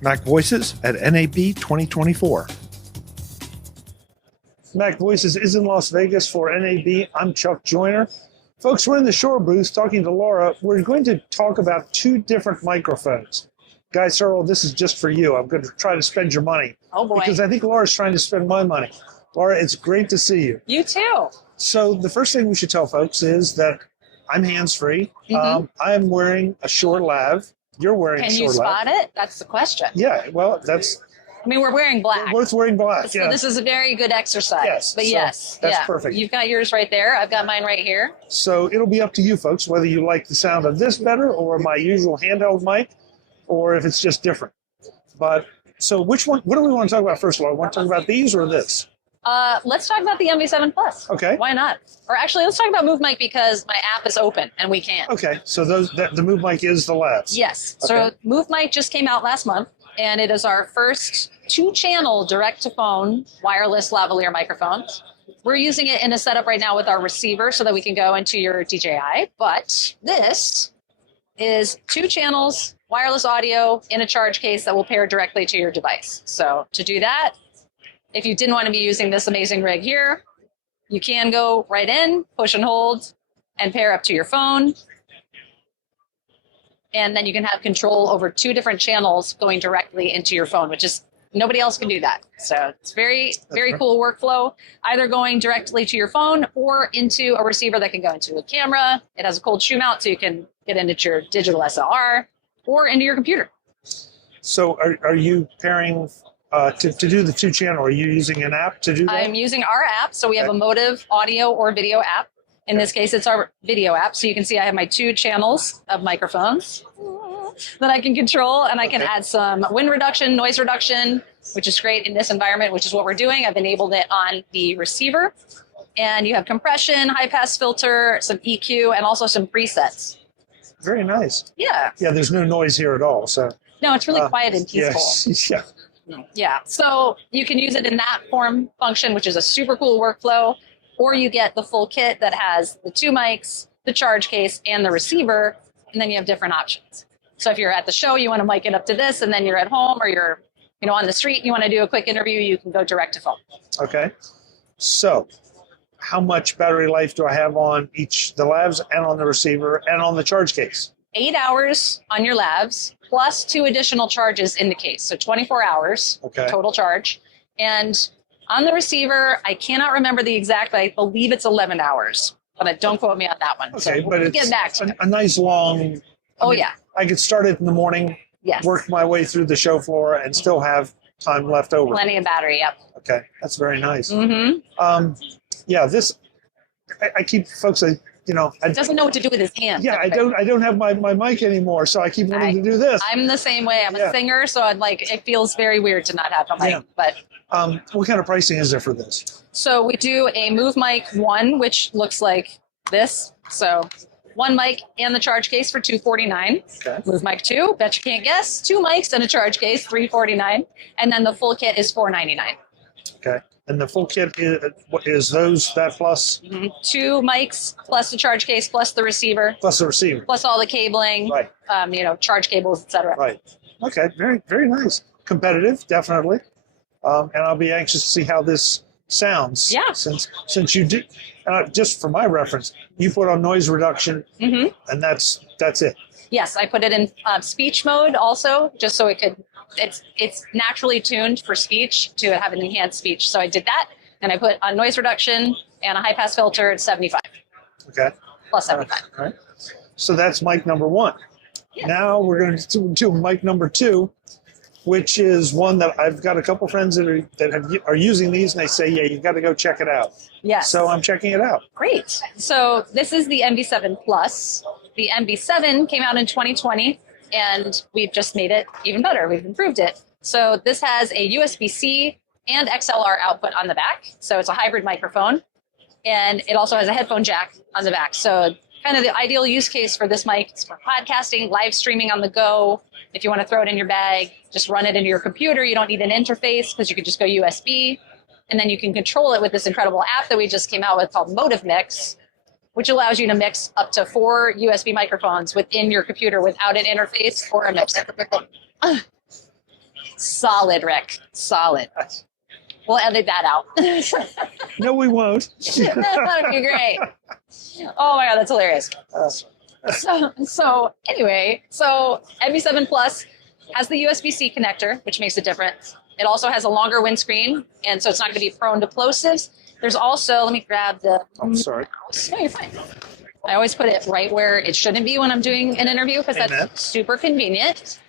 MacVoices at NAB 2024. MacVoices is in Las Vegas for NAB. I'm Chuck Joyner. Folks, we're in the Shure booth talking to Laura. We're going to talk about two different microphones. Guy Searle, this is just for you. I'm going to try to spend your money. Oh, boy. Because I think Laura's trying to spend my money. Laura, it's great to see you. You too. So the first thing we should tell folks is that I'm hands-free. I'm wearing a Shure Lav. You're wearing a Shure Lav. Can you spot it? That's the question. Yeah, well, that's... I mean, we're wearing black. We're both wearing black, So yeah. this is a very good exercise. Yes, But so yes. that's yeah. perfect. You've got yours right there. I've got mine right here. So it'll be up to you folks whether you like the sound of this better or my usual handheld mic, or if it's just different. But so which one? What do we want to talk about first of all? Want to talk about these or this? Let's talk about the MV7 Plus. Okay. Why not? Or actually, let's talk about MoveMic because my app is open and we can. Okay. So the MoveMic is the Lavs. Yes. Okay. So MoveMic just came out last month, and it is our first two-channel direct-to-phone wireless lavalier microphones. We're using it in a setup right now with our receiver so that we can go into your DJI. But this is two channels, wireless audio in a charge case that will pair directly to your device. So to do that, if you didn't want to be using this amazing rig here, you can go right in, push and hold, and pair up to your phone. And then you can have control over two different channels going directly into your phone, which is nobody else can do that. So it's very cool workflow, either going directly to your phone or into a receiver that can go into a camera. It has a cold shoe mount, so you can get into your digital SLR or into your computer. So are you pairing to do the two channel? Are you using an app to do that? I'm using our app. So we have a MOTIV audio or video app. In this case, it's our video app. So you can see I have my two channels of microphones that I can control, and I can add some wind reduction, noise reduction, which is great in this environment, which is what we're doing. I've enabled it on the receiver. And you have compression, high pass filter, some EQ, and also some presets. Very nice. Yeah. Yeah, there's no noise here at all. So No, it's really quiet and peaceful. Yes. Yeah. Yeah. So you can use it in that form function, which is a super cool workflow. Or you get the full kit that has the two mics, the charge case, and the receiver, and then you have different options. So if you're at the show, you want to mic it up to this, and then you're at home or you're on the street and you want to do a quick interview, you can go direct to phone. Okay. So how much battery life do I have on the Lavs and on the receiver and on the charge case? 8 hours on your Lavs, plus 2 additional charges in the case. So 24 hours total charge. And on the receiver, I cannot remember the exact, but I believe it's 11 hours. But don't quote me on that one. Okay, so but we'll it's get back to it. a nice long... Yeah. I could start it in the morning, work my way through the show floor, and still have time left over. Plenty of battery, yep. Okay, that's very nice. Mm-hmm. Yeah, this... I keep folks... He doesn't know what to do with his hands. Yeah, I don't have my mic anymore, so I keep wanting to do this. I'm the same way. I'm a singer, so it feels very weird to not have a mic. Yeah. But what kind of pricing is there for this? So we do a MoveMic 1, which looks like this. So one mic and the charge case for $249. Okay. MoveMic 2, bet you can't guess, 2 mics and a charge case, $349. And then the full kit is $499. Okay. And the full kit is that plus? 2 mics plus the charge case plus the receiver. Plus the receiver. Plus all the cabling, right. Charge cables, etc. Right. Okay. Very, very nice. Competitive, definitely. And I'll be anxious to see how this sounds. Yeah. Since you do, just for my reference, you put on noise reduction, and that's it. Yes, I put it in speech mode also, just so it could. It's naturally tuned for speech to have an enhanced speech. So I did that, and I put on noise reduction and a high pass filter at 75. Okay. Plus 75. All right. So that's mic number 1. Yeah. Now we're going to do mic number 2, which is one that I've got a couple friends that are using these, and they say, yeah, you've got to go check it out. Yes. So I'm checking it out. Great. So this is the MV7 Plus. The MV7 came out in 2020, and we've just made it even better. We've improved it. So this has a USB-C and XLR output on the back. So it's a hybrid microphone. And it also has a headphone jack on the back. So kind of the ideal use case for this mic is for podcasting, live streaming on the go. If you want to throw it in your bag, just run it into your computer. You don't need an interface because you could just go USB. And then you can control it with this incredible app that we just came out with called MOTIV, which allows you to mix up to 4 USB microphones within your computer without an interface or a mixer. Solid, Rick. Solid. We'll edit that out. No, we won't. That would be great. Oh my God, that's hilarious. So anyway, MV7 Plus has the USB-C connector, which makes a difference. It also has a longer windscreen, and so it's not going to be prone to plosives. There's also, let me grab the... I'm sorry. No, you're fine. I always put it right where it shouldn't be when I'm doing an interview because that's super convenient.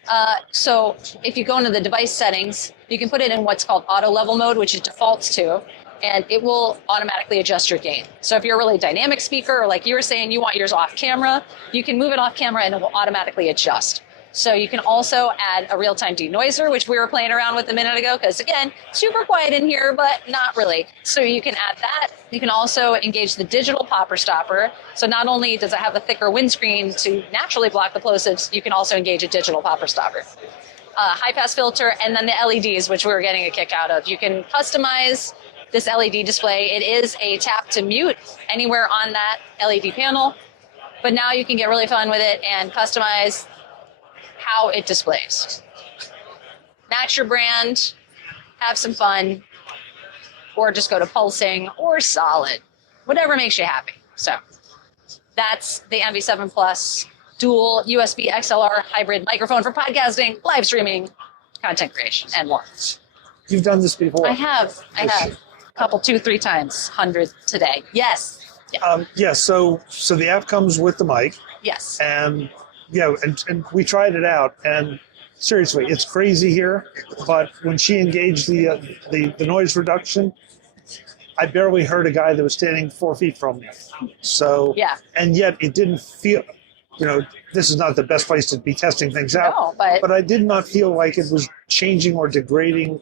So if you go into the device settings, you can put it in what's called auto level mode, which it defaults to, and it will automatically adjust your gain. So if you're a really dynamic speaker, or like you were saying, you want yours off camera, you can move it off camera and it will automatically adjust. So you can also add a real-time denoiser, which we were playing around with a minute ago, because again, super quiet in here, but not really. So you can add that. You can also engage the digital popper stopper. So not only does it have a thicker windscreen to naturally block the plosives, you can also engage a digital popper stopper. High-pass filter, and then the LEDs, which we were getting a kick out of. You can customize this LED display. It is a tap to mute anywhere on that LED panel, but now you can get really fun with it and customize how it displays. Match your brand, have some fun, or just go to pulsing or solid, whatever makes you happy. So that's the MV7 Plus dual USB XLR hybrid microphone for podcasting, live streaming, content creation, and more. You've done this before. I have. A couple, 2-3 times, 100 today. Yes. Yes. So the app comes with the mic. Yes. And and we tried it out, and seriously, it's crazy here. But when she engaged the noise reduction, I barely heard a guy that was standing 4 feet from me. So yeah. And yet it didn't feel. This is not the best place to be testing things out. No, but I did not feel like it was changing or degrading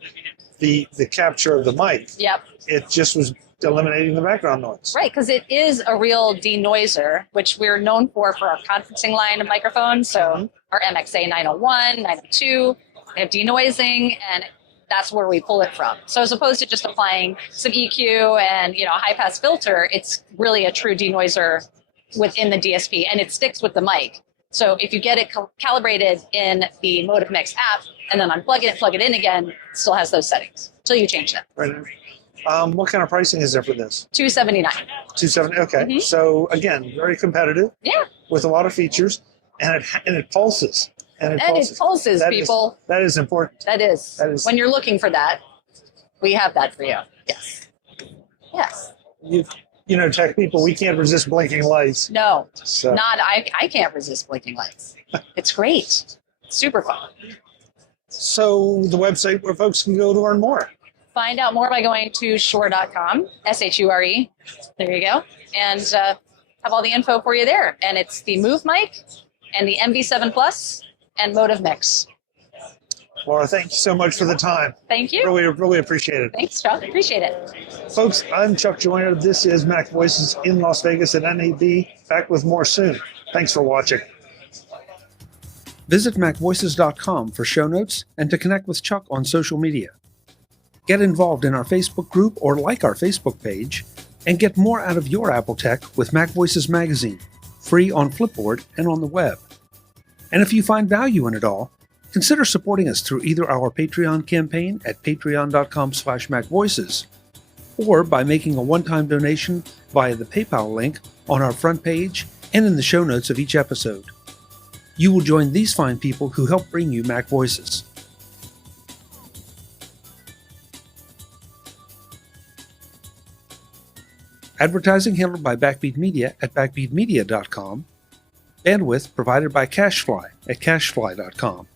the capture of the mic. Yep. It just was eliminating the background noise. Right, because it is a real denoiser, which we're known for our conferencing line of microphones. So our MXA 901, 902, they have denoising, and that's where we pull it from. So as opposed to just applying some EQ and a high pass filter, it's really a true denoiser within the DSP, and it sticks with the mic. So if you get it calibrated in the MotiV app and then unplug it and plug it in again, it still has those settings until you change them. Right. What kind of pricing is there for this? $279. $270. Okay. Mm-hmm. So again, very competitive. Yeah. With a lot of features, and it pulses. It pulses, people. That is important. That is. When you're looking for that, we have that for you. Yes. Yes. Tech people, we can't resist blinking lights. No. So. I can't resist blinking lights. It's great. Super fun. So the website where folks can go to learn more. Find out more by going to shure.com, SHURE. There you go. And have all the info for you there. And it's the MoveMic and the MV7 Plus and MotiV. Laura, thank you so much for the time. Thank you. Really appreciate it. Thanks, Chuck. Appreciate it. Folks, I'm Chuck Joyner. This is MacVoices in Las Vegas at NAB. Back with more soon. Thanks for watching. Visit MacVoices.com for show notes and to connect with Chuck on social media. Get involved in our Facebook group or like our Facebook page, and get more out of your Apple tech with MacVoices Magazine, free on Flipboard and on the web. And if you find value in it all, consider supporting us through either our Patreon campaign at patreon.com/MacVoices or by making a one-time donation via the PayPal link on our front page and in the show notes of each episode. You will join these fine people who help bring you MacVoices. Advertising handled by Backbeat Media at backbeatmedia.com. Bandwidth provided by CashFly at cashfly.com.